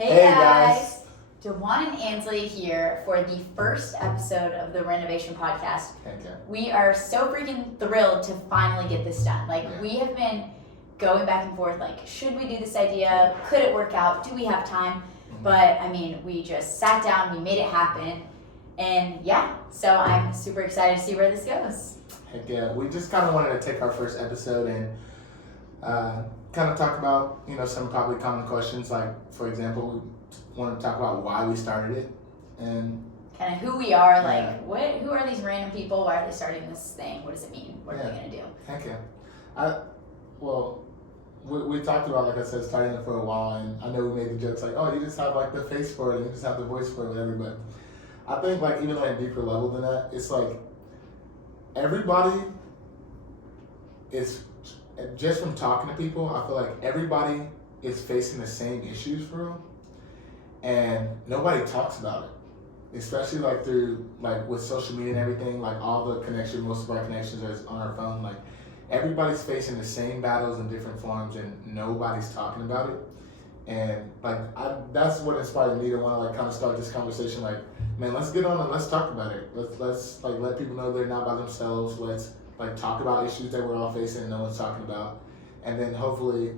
Hey guys! Dawan and Ansley here for the first episode of the Renovation podcast. Okay. We are so freaking thrilled to finally get this done. We have been going back and forth, should we do this idea? Could it work out? Do we have time? But we just sat down, we made it happen, and so I'm super excited to see where this goes. Heck yeah, we just kind of wanted to take our first episode and kind of talk about, some probably common questions, like, for example, we want to talk about why we started it, and kind of who we are, who are these random people, why are they starting this thing, what does it mean, what are they going to do? Heck yeah. We talked about, like I said, starting it for a while, and I know we made the jokes like, oh, you just have the face for it, and you just have the voice for it, whatever, but I think even on a deeper level than that, it's everybody is, just from talking to people, I feel like everybody is facing the same issues for real, and nobody talks about it, especially through with social media and everything, most of our connections are on our phone, everybody's facing the same battles in different forms and nobody's talking about it. And that's what inspired me to want to kind of start this conversation. Man, let's get on and let's talk about it. Let's let people know they're not by themselves. Let's talk about issues that we're all facing and no one's talking about. And then hopefully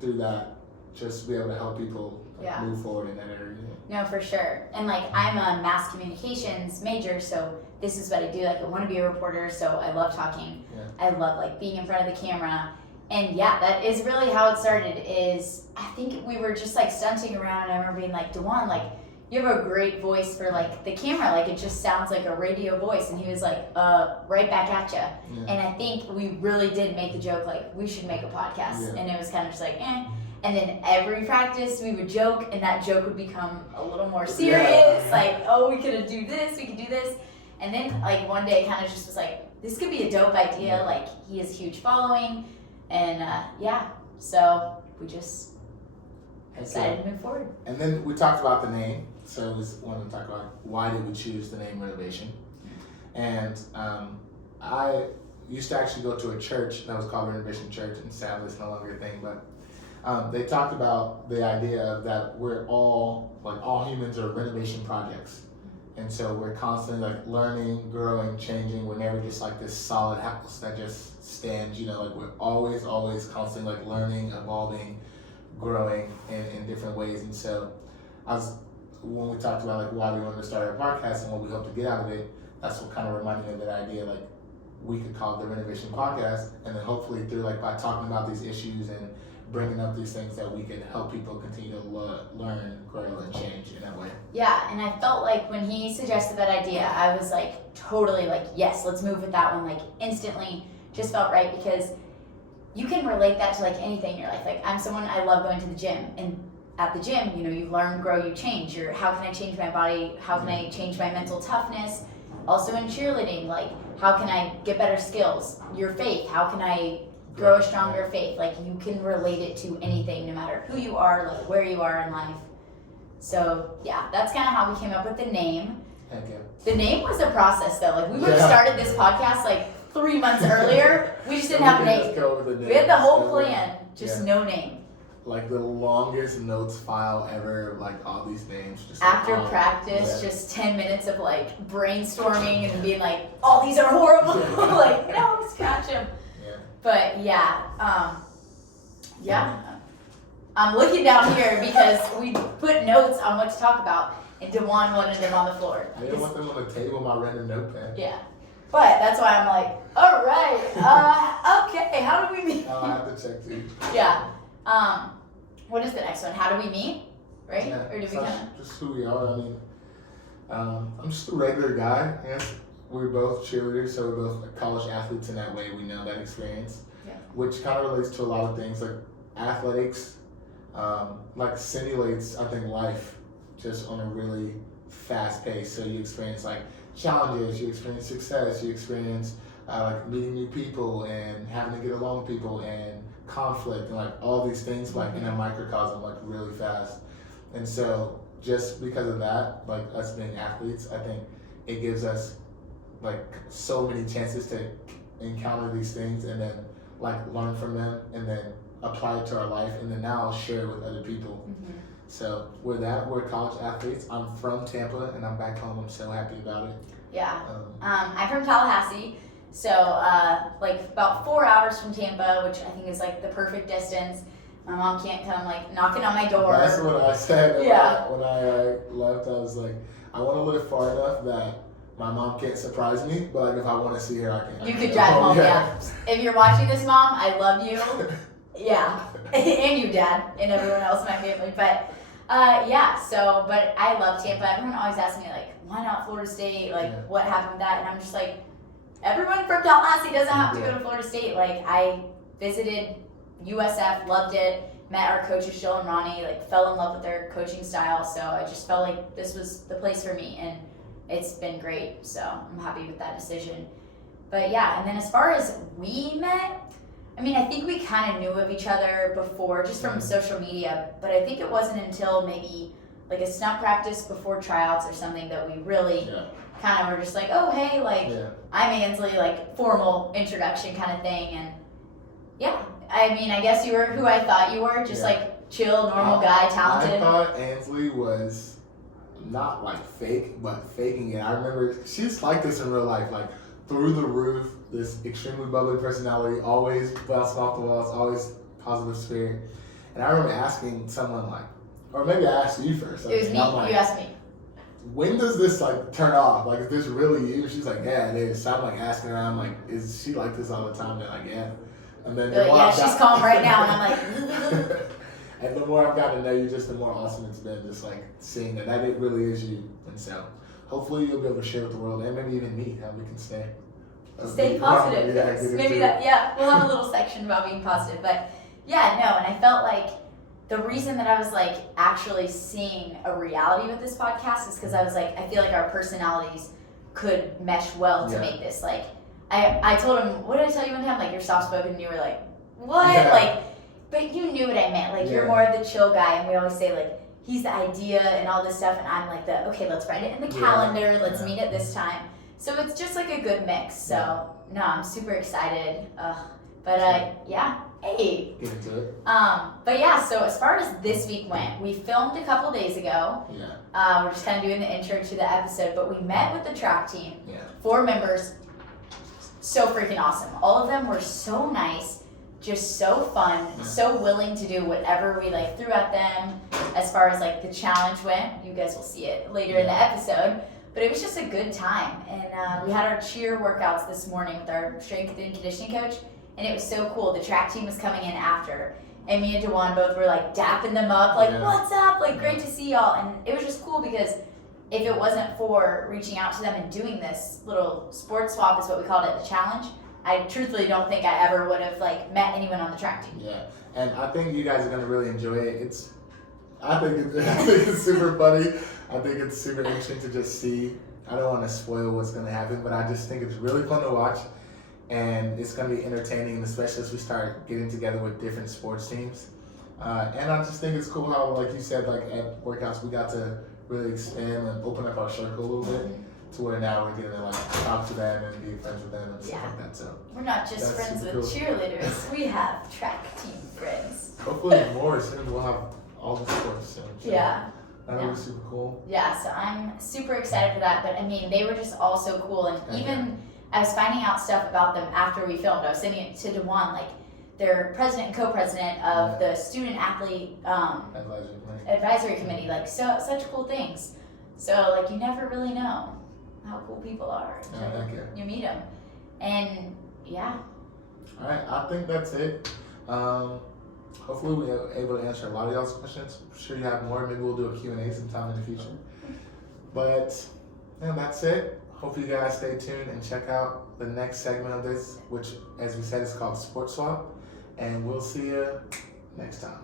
through that, just be able to help people move forward in that area. No, for sure. And I'm a mass communications major, so this is what I do. I want to be a reporter, so I love talking. Yeah. I love being in front of the camera. And that is really how it started. Is I think we were just stunting around, and I remember being Dawan, you have a great voice for the camera. It just sounds like a radio voice. And he was right back at you. Yeah. And I think we really did make the joke we should make a podcast. Yeah. And it was kind of just eh. And then every practice we would joke, and that joke would become a little more serious. Yeah. Oh, we could do this, we could do this. And then one day it kind of just was this could be a dope idea. Yeah. He has a huge following. And so we just decided to move forward. And then we talked about the name. So we wanted to talk about why did we choose the name Renovation. And I used to actually go to a church that was called Renovation Church, and sadly it's no longer a thing, but they talked about the idea that we're all humans are renovation projects. And so we're constantly learning, growing, changing. We're never just this solid house that just stands, we're always constantly learning, evolving, growing in different ways. And so when we talked about why we wanted to start our podcast and what we hope to get out of it, that's what kind of reminded me of that idea, we could call it the Renovation Podcast, and then hopefully through by talking about these issues and bringing up these things that we can help people continue to learn, grow, and change in that way. Yeah, and I felt when he suggested that idea, I was totally yes, let's move with that one. Instantly just felt right, because you can relate that to anything in your life. I'm someone, I love going to the gym, and at the gym, you learn, grow, you change. How can I change my body? How can I change my mental toughness? Also in cheerleading, how can I get better skills? Your faith, how can I grow a stronger faith? You can relate it to anything, no matter who you are, where you are in life. So that's kind of how we came up with the name. Thank you. The name was a process though. We would have started this podcast 3 months earlier. We just didn't have a name. We had the whole plan, just no name. The longest notes file ever, all these names. Just after practice, just 10 minutes of brainstorming and being oh, these are horrible. No, scratch them. Yeah. But I'm looking down here because we put notes on what to talk about, and Dawan wanted them on the floor. I didn't want them on the table, my random notepad. Yeah. But that's why I'm all right, okay, how do we meet? I have to check too. Yeah. What is the next one? How do we meet? Right? Yeah, Or do we just who we are. I'm just a regular guy. We're both cheerleaders, so we're both college athletes in that way. We know that experience, which kind of relates to a lot of things. Athletics, simulates, I think, life just on a really fast pace. So you experience challenges, you experience success, you experience meeting new people and having to get along with people and conflict and all these things in a microcosm really fast. And so just because of that, us being athletes, I think it gives us so many chances to encounter these things and then learn from them and then apply it to our life and then now share it with other people. So we're college athletes. I'm from Tampa, and I'm back home. I'm so happy about it. Yeah. I'm from Tallahassee, so like about 4 hours from Tampa, which I think is like the perfect distance. My mom can't come like knocking on my door. That's what I said. Yeah. When I left, I was like, I want to live far enough that my mom can't surprise me, but like, if I want to see her, I can. You could drive home, yeah. If you're watching this, Mom, I love you. Yeah. And you, Dad, and everyone else in my family. But yeah, so, but I love Tampa. Everyone always asks me, like, why not Florida State? Like, what happened with that? And I'm just like, everyone from Tallahassee doesn't have to go to Florida State. Like, I visited USF, loved it, met our coaches, Jill and Ronnie, like, fell in love with their coaching style. So I just felt like this was the place for me. And it's been great. So I'm happy with that decision. But yeah, and then as far as we met, I mean, I think we kind of knew of each other before, just from social media, but I think it wasn't until maybe like a snap practice before tryouts or something that we really kind of were just like, oh, hey, like, I'm Ansley, like, formal introduction kind of thing. And yeah, I mean, I guess you were who I thought you were, just like chill, normal guy, talented. I thought Ansley was not like fake, but faking it. I remember she's like this in real life, like through the roof, this extremely bubbly personality, always bouncing off the walls, always positive spirit. And I remember asking someone like, or maybe I asked you first. It was me. Like, you asked me. When does this like turn off? Like, is this really you? She's like, yeah, it is. So I'm like asking her, I'm like, is she like this all the time? They're like, yeah. And then she's calm right now, and I'm like. And the more I've gotten to know you, just the more awesome it's been, just like seeing that it really is you. And so hopefully you'll be able to share with the world, and maybe even me, how we can stay positive. Maybe that, we'll have a little section about being positive. But yeah, no, and I felt like the reason that I was like actually seeing a reality with this podcast is because I was like, I feel like our personalities could mesh well to make this. Like, I told him, what did I tell you one time? Like, you're soft spoken, and you were like, what? Yeah. Like, but you knew what I meant. Like, you're more of the chill guy, and we always say, like, he's the idea and all this stuff, and I'm like the, okay, let's write it in the calendar, let's meet at this time. So it's just like a good mix. So, no, I'm super excited. But, hey. Get into it. But yeah, so as far as this week went, we filmed a couple days ago. Yeah. We're just kind of doing the intro to the episode, but we met with the track team. Yeah. 4 members. So freaking awesome. All of them were so nice. Just so fun, so willing to do whatever we like threw at them as far as like the challenge went. You guys will see it later in the episode, but it was just a good time. And we had our cheer workouts this morning with our strength and conditioning coach, and it was so cool. The track team was coming in after, and me and Dawan both were like dapping them up, like, what's up? Like, great to see y'all. And it was just cool because if it wasn't for reaching out to them and doing this little sports swap is what we called it, the challenge, I truthfully don't think I ever would have like met anyone on the track team. Yeah, and I think you guys are gonna really enjoy it. I think it's super funny. I think it's super interesting to just see. I don't want to spoil what's gonna happen, but I just think it's really fun to watch, and it's gonna be entertaining, especially as we start getting together with different sports teams. And I just think it's cool how, like you said, like at workouts we got to really expand and open up our circle a little bit. To where now we're getting to like talk to them and be friends with them and stuff like that. So we're not just friends with cheerleaders; we have track team friends. Hopefully more soon. We'll have all the sports soon. So that'll be super cool. Yeah, so I'm super excited for that. But I mean, they were just all so cool, and even I was finding out stuff about them after we filmed. I was sending it to Dawan, like they're president and co-president of the student athlete advisory committee. Like such cool things. So like you never really know how cool people are. You meet them. And all right, I think that's it. Hopefully we were able to answer a lot of y'all's questions. I'm sure you have more. Maybe we'll do a Q&A sometime in the future. But that's it. Hope you guys stay tuned and check out the next segment of this, which, as we said, is called Sports Swap. And we'll see you next time.